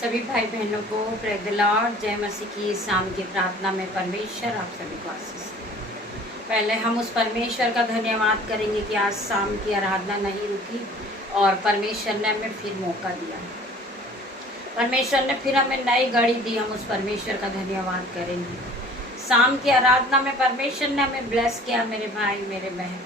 सभी भाई बहनों को प्रेज़ द लॉर्ड, जय मसीह की शाम की प्रार्थना में परमेश्वर आप सभी को आशीष दे। पहले हम उस परमेश्वर का धन्यवाद करेंगे कि आज शाम की आराधना नहीं रुकी और परमेश्वर ने हमें फिर मौका दिया। परमेश्वर ने फिर हमें नई घड़ी दी, हम उस परमेश्वर का धन्यवाद करेंगे। शाम की आराधना में परमेश्वर ने हमें ब्लेस किया। मेरे भाई मेरे बहन,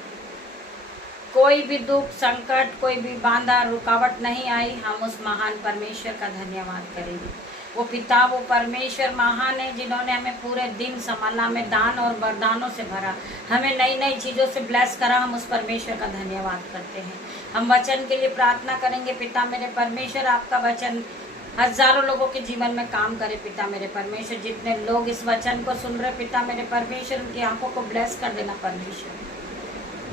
कोई भी दुख संकट, कोई भी बाधा रुकावट नहीं आई। हम उस महान परमेश्वर का धन्यवाद करेंगे। वो पिता, वो परमेश्वर महान है, जिन्होंने हमें पूरे दिन समाना में दान और वरदानों से भरा, हमें नई नई चीज़ों से ब्लेस करा। हम उस परमेश्वर का धन्यवाद करते हैं। हम वचन के लिए प्रार्थना करेंगे। पिता मेरे परमेश्वर, आपका वचन हजारों लोगों के जीवन में काम करे। पिता मेरे परमेश्वर, जितने लोग इस वचन को सुन रहे, पिता मेरे परमेश्वर, उनकी आंखों को ब्लेस कर देना परमेश्वर।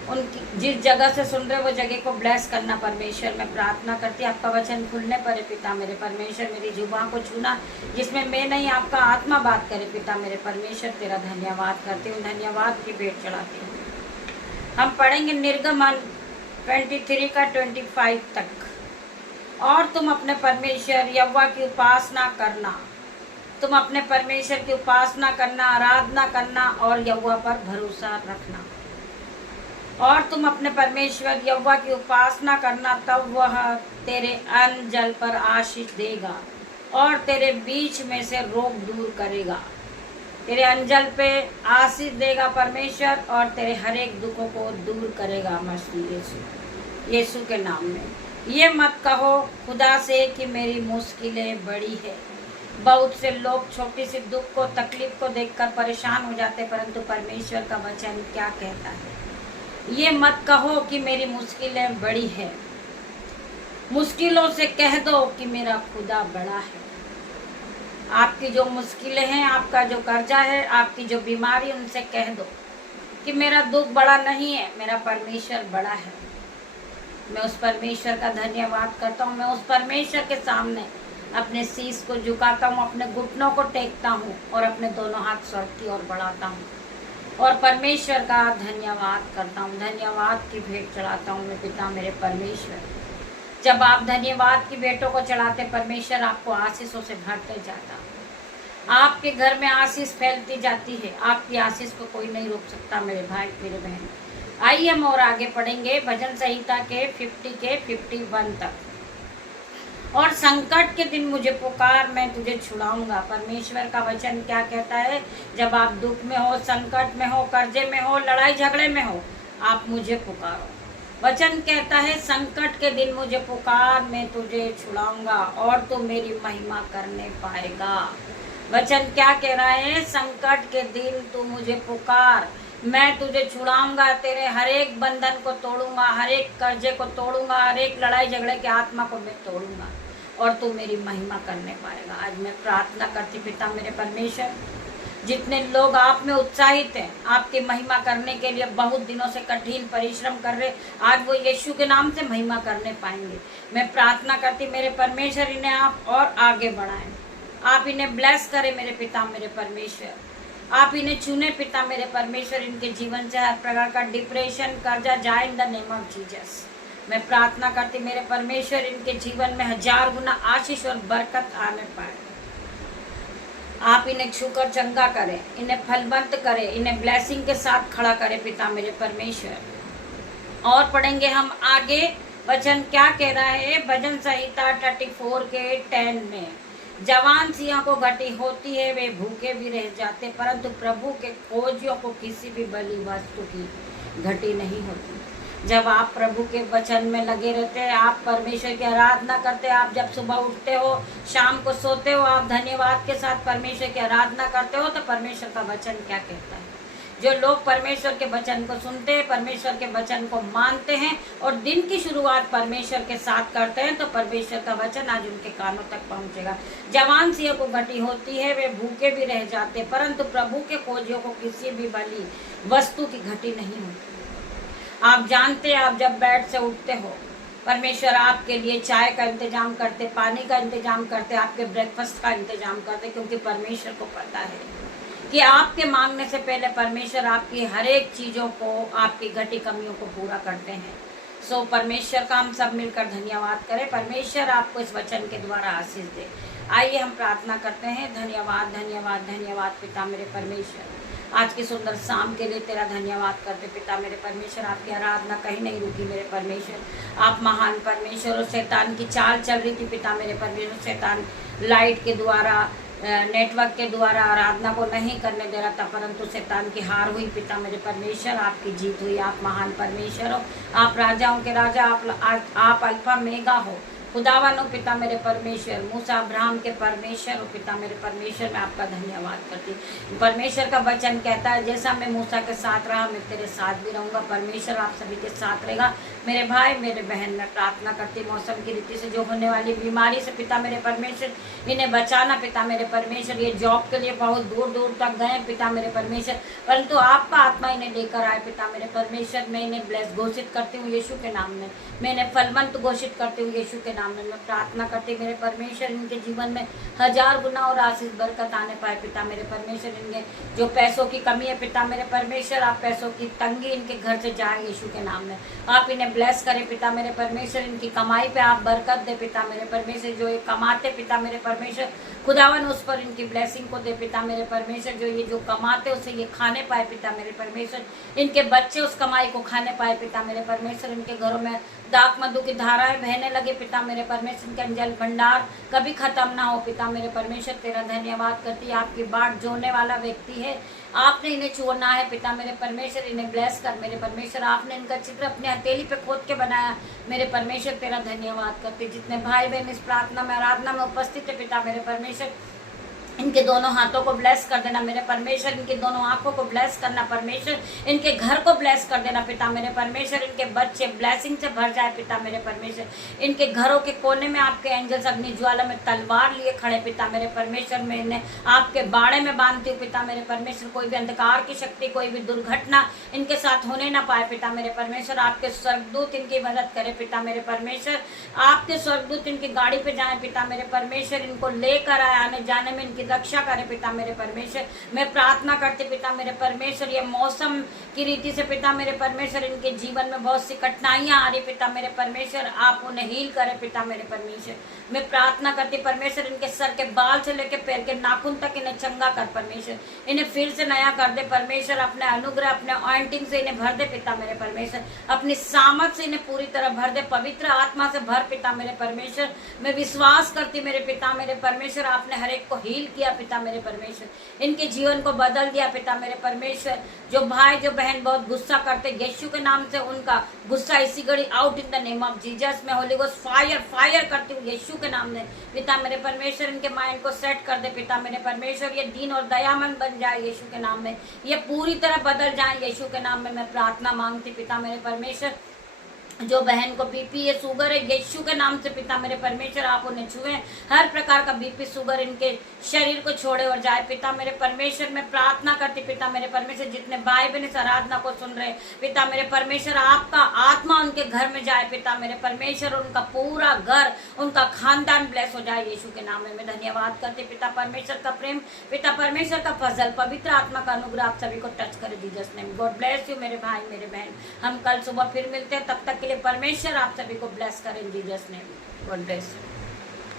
उनकी जिस जगह से सुन रहे वो जगह को ब्लेस करना परमेश्वर। मैं प्रार्थना करती आपका वचन खुलने पर पिता मेरे परमेश्वर, मेरी जुबान को छूना जिसमें मैं नहीं आपका आत्मा बात करे। पिता मेरे परमेश्वर, तेरा धन्यवाद करती हूँ, धन्यवाद की भेंट चढ़ाती हूँ। हम पढ़ेंगे निर्गमन 23 का 25 तक। और तुम अपने परमेश्वर यहोवा की उपासना करना, तुम अपने परमेश्वर की उपासना करना, आराधना करना और यहोवा पर भरोसा रखना। और तुम अपने परमेश्वर यहोवा की उपासना करना, तब वह तेरे अन्न जल पर आशीष देगा और तेरे बीच में से रोग दूर करेगा। तेरे अन्न जल पे आशीष देगा परमेश्वर और तेरे हर एक दुखों को दूर करेगा मसीह यीशु के नाम में। ये मत कहो खुदा से कि मेरी मुश्किलें बड़ी है। बहुत से लोग छोटी सी दुख को, तकलीफ को देखकर परेशान हो जाते, परंतु परमेश्वर का वचन क्या कहता है? ये मत कहो कि मेरी मुश्किलें बड़ी है। मुश्किलों से कह दो कि मेरा खुदा बड़ा है। आपकी जो मुश्किलें हैं, आपका जो कर्जा है, आपकी जो बीमारी, उनसे कह दो कि मेरा दुख बड़ा नहीं है, मेरा परमेश्वर बड़ा है। मैं उस परमेश्वर का धन्यवाद करता हूँ। मैं उस परमेश्वर के सामने अपने शीश को झुकाता हूँ, अपने घुटनों को टेकता हूँ और अपने दोनों हाथ स्वर्ग की ओर बढ़ाता हूँ और परमेश्वर का धन्यवाद करता हूँ, धन्यवाद की भेंट चढ़ाता हूँ। मैं पिता मेरे परमेश्वर, जब आप धन्यवाद की भेंटों को चढ़ाते, परमेश्वर आपको आशीषों से भरते जाता। आपके घर में आशीष फैलती जाती है। आपकी आशीष को कोई नहीं रोक सकता। मेरे भाई मेरे बहन, आइए हम और आगे पढ़ेंगे भजन संहिता के 50 के 51 तक। और संकट के दिन मुझे पुकार, मैं तुझे छुड़ाऊंगा। परमेश्वर का वचन क्या कहता है? जब आप दुख में हो, संकट में हो, कर्जे में हो, लड़ाई झगड़े में हो, आप मुझे पुकारो। वचन कहता है संकट के दिन मुझे पुकार, मैं तुझे छुड़ाऊंगा और तू मेरी महिमा करने पाएगा। वचन क्या कह रहा है? संकट के दिन तू मुझे पुकार, मैं तुझे छुड़ाऊंगा, तेरे हर एक बंधन को तोड़ूंगा, हर एक कर्जे को तोड़ूंगा, हर एक लड़ाई झगड़े के आत्मा को मैं तोड़ूंगा और तू मेरी महिमा करने पाएगा। आज मैं प्रार्थना करती पिता मेरे परमेश्वर, जितने लोग आप में उत्साहित हैं, आपकी महिमा करने के लिए बहुत दिनों से कठिन परिश्रम कर रहे, आज वो यीशु के नाम से महिमा करने पाएंगे। मैं प्रार्थना करती मेरे परमेश्वर, इन्हें आप और आगे बढ़ाएं, आप इन्हें ब्लेस करें मेरे पिता मेरे परमेश्वर। आप इन्हें चुने पिता मेरे परमेश्वर, इनके जीवन से हर प्रकार का डिप्रेशन, कर्जा जाए in the name of Jesus. मैं प्रार्थना करती मेरे परमेश्वर, इनके जीवन में 1000 गुना आशीष और बरकत आने पाए। आप इन्हें छूकर चंगा करें, इन्हें फलवंत करें, इन्हें ब्लेसिंग के साथ खड़ा करें पिता मेरे परमेश्वर। और पढ़ेंगे हम आगे, वचन क्या कह रहा है? भजन संहिता 34 के 10 में, जवान सिंह को घटी होती है, वे भूखे भी रह जाते, परंतु प्रभु के खोजियों को किसी भी बलि वस्तु की घटी नहीं होती। जब आप प्रभु के वचन में लगे रहते हैं, आप परमेश्वर की आराधना करते हैं, आप जब सुबह उठते हो, शाम को सोते हो, आप धन्यवाद के साथ परमेश्वर की आराधना करते हो, तो परमेश्वर का वचन क्या कहता है? जो लोग परमेश्वर के वचन को सुनते हैं, परमेश्वर के वचन को मानते हैं और दिन की शुरुआत परमेश्वर के साथ करते हैं, तो परमेश्वर का वचन आज उनके कानों तक पहुंचेगा। जवान सिंह को घटी होती है, वे भूखे भी रह जाते, परंतु प्रभु के खोजियों को किसी भी बलि वस्तु की घटी नहीं होती। आप जानते हैं, आप जब बेड से उठते हो, परमेश्वर आपके लिए चाय का इंतजाम करते, पानी का इंतजाम करते, आपके ब्रेकफास्ट का इंतजाम करते, क्योंकि परमेश्वर को पता है कि आपके मांगने से पहले परमेश्वर आपकी हर एक चीज़ों को, आपकी घटी कमियों को पूरा करते हैं। सो परमेश्वर का हम सब मिलकर धन्यवाद करें। परमेश्वर आपको इस वचन के द्वारा आशीष दे। आइए हम प्रार्थना करते हैं। धन्यवाद धन्यवाद धन्यवाद पिता मेरे परमेश्वर, आज की सुंदर शाम के लिए तेरा धन्यवाद करते पिता मेरे परमेश्वर। आपकी आराधना कहीं नहीं रुकी मेरे परमेश्वर। आप महान परमेश्वर। और शैतान की चाल चल रही थी पिता मेरे परमेश्वर। शैतान लाइट के द्वारा, नेटवर्क के द्वारा आराधना को नहीं करने दे रहा था, परंतु शैतान की हार हुई पिता मेरे परमेश्वर। आपकी जीत हुई। आप महान परमेश्वर हो। आप राजाओं के राजा, आप अल्फा मेगा हो, खुदावन हो पिता मेरे परमेश्वर। मूसा अब्राहम के परमेश्वर हो पिता मेरे परमेश्वर। मैं आपका धन्यवाद करती हूँ। परमेश्वर का वचन कहता है जैसा मैं मूसा के साथ रहा मैं तेरे साथ भी रहूंगा। परमेश्वर आप सभी के साथ रहेगा। मेरे भाई मेरे बहन, मैं प्रार्थना करती मौसम की रीति से जो होने वाली बीमारी से पिता मेरे परमेश्वर इन्हें बचाना पिता मेरे परमेश्वर। ये जॉब के लिए बहुत दूर दूर तक गए पिता मेरे परमेश्वर, परंतु आपका आत्मा इन्हें लेकर आए पिता मेरे परमेश्वर। मैं इन्हें ब्लेस घोषित करती हूँ यीशु के नाम में। मैं इन्हें फलवंत घोषित करती हूँ यीशु के नाम में। मैं प्रार्थना करती मेरे परमेश्वर इनके जीवन में 1000 गुना और आशीष बरकत आने पाए पिता मेरे परमेश्वर। इनके जो पैसों की कमी है पिता मेरे परमेश्वर, आप पैसों की तंगी इनके घर से जाए यीशु के नाम में। आप इन्हें ब्लेस करें पिता मेरे परमेश्वर। इनकी कमाई पे आप बरकत दे पिता मेरे परमेश्वर। जो ये कमाते पिता मेरे परमेश्वर, खुदावन उस पर इनकी ब्लेसिंग को दे पिता मेरे परमेश्वर। जो कमाते उसे ये खाने पाए पिता मेरे परमेश्वर। इनके बच्चे उस कमाई को खाने पाए पिता मेरे परमेश्वर। इनके घरों में दाख मधु की धाराएं बहने लगे पिता मेरे परमेश्वर। इनके अंजल भंडार कभी खत्म ना हो पिता मेरे परमेश्वर। तेरा धन्यवाद करती है। आपकी बाट जोड़ने वाला व्यक्ति है, आपने इन्हें छोड़ना है पिता मेरे परमेश्वर। इन्हें ब्लेस कर मेरे परमेश्वर। आपने इनका चित्र अपने हथेली पे खोद के बनाया मेरे परमेश्वर। तेरा धन्यवाद करते। जितने भाई बहन इस प्रार्थना में आराधना में उपस्थित है पिता मेरे परमेश्वर, इनके दोनों हाथों को ब्लेस कर देना मेरे परमेश्वर। इनकी दोनों आंखों को ब्लेस करना परमेश्वर। इनके घर को ब्लेस कर देना पिता मेरे परमेश्वर। इनके बच्चे ब्लेसिंग से भर जाए पिता मेरे परमेश्वर। इनके घरों के कोने में आपके एंजल्स अग्नि ज्वाला में तलवार लिए खड़े पिता मेरे परमेश्वर। मैं इन्हें आपके बाड़े में बांधती हूँ पिता मेरे परमेश्वर। कोई भी अंधकार की शक्ति, कोई भी दुर्घटना इनके साथ होने ना पाए पिता मेरे परमेश्वर। आपके स्वर्गदूत इनकी मदद करे पिता मेरे परमेश्वर। आपके स्वर्गदूत इनकी गाड़ी पे जाए पिता मेरे परमेश्वर। इनको लेकर आए, आने जाने में इनकी रक्षा करे पिता मेरे परमेश्वर। मैं प्रार्थना करती पिता मेरे परमेश्वर। ये मौसम की रीति से पिता मेरे परमेश्वर इनके जीवन में बहुत सी कठिनाइयां आ रही पिता मेरे परमेश्वर। आप उन्हें हील करें पिता मेरे परमेश्वर। मैं प्रार्थना करती परमेश्वर इनके सर के बाल से लेकर पैर के नाखून तक इन्हें चंगा कर परमेश्वर। इन्हें फिर से नया कर दे परमेश्वर। अपने अनुग्रह, अपने ऑइंटिंग से इन्हें भर दे पिता मेरे परमेश्वर। अपनी सामर्थ से इन्हें पूरी तरह भर दे, पवित्र आत्मा से भर पिता मेरे परमेश्वर। मैं विश्वास करती मेरे पिता मेरे परमेश्वर, आपने हर एक को हील किया पिता मेरे परमेश्वर। इनके जीवन को बदल दिया पिता मेरे परमेश्वर। जो भाई जो बहन बहुत गुस्सा करते यीशु के नाम से, उनका गुस्सा इसी घड़ी out in the name of Jesus. मैं होली गोस्ट फायर फायर करती हूँ यीशु के नाम में पिता मेरे परमेश्वर। इनके माइंड को सेट कर दे पिता मेरे परमेश्वर। ये दीन और दयामंद बन जाए यीशु के नाम में। ये पूरी तरह बदल जाए यीशु के नाम में। मैं प्रार्थना मांगती पिता मेरे परमेश्वर। जो बहन को बीपी है, शुगर है, यीशु के नाम से पिता मेरे परमेश्वर आप उन्हें छुए। हर प्रकार का बीपी शुगर इनके शरीर को छोड़े और जाए पिता मेरे परमेश्वर। मैं प्रार्थना करती पिता मेरे परमेश्वर, जितने भाई बहन इस आराधना को सुन रहे पिता मेरे परमेश्वर, आपका आत्मा उनके घर में जाए पिता मेरे परमेश्वर। उनका पूरा घर, उनका खानदान ब्लेस हो जाए यीशु के नाम में। मैं धन्यवाद करती पिता परमेश्वर का प्रेम, पिता परमेश्वर का फजल, पवित्र आत्मा का अनुग्रह आप सभी को टच करे Jesus name. God bless you मेरे भाई मेरे बहन। हम कल सुबह फिर मिलते हैं, तब तक के लिए परमेश्वर आप सभी को ब्लेस करें Jesus name. God bless you.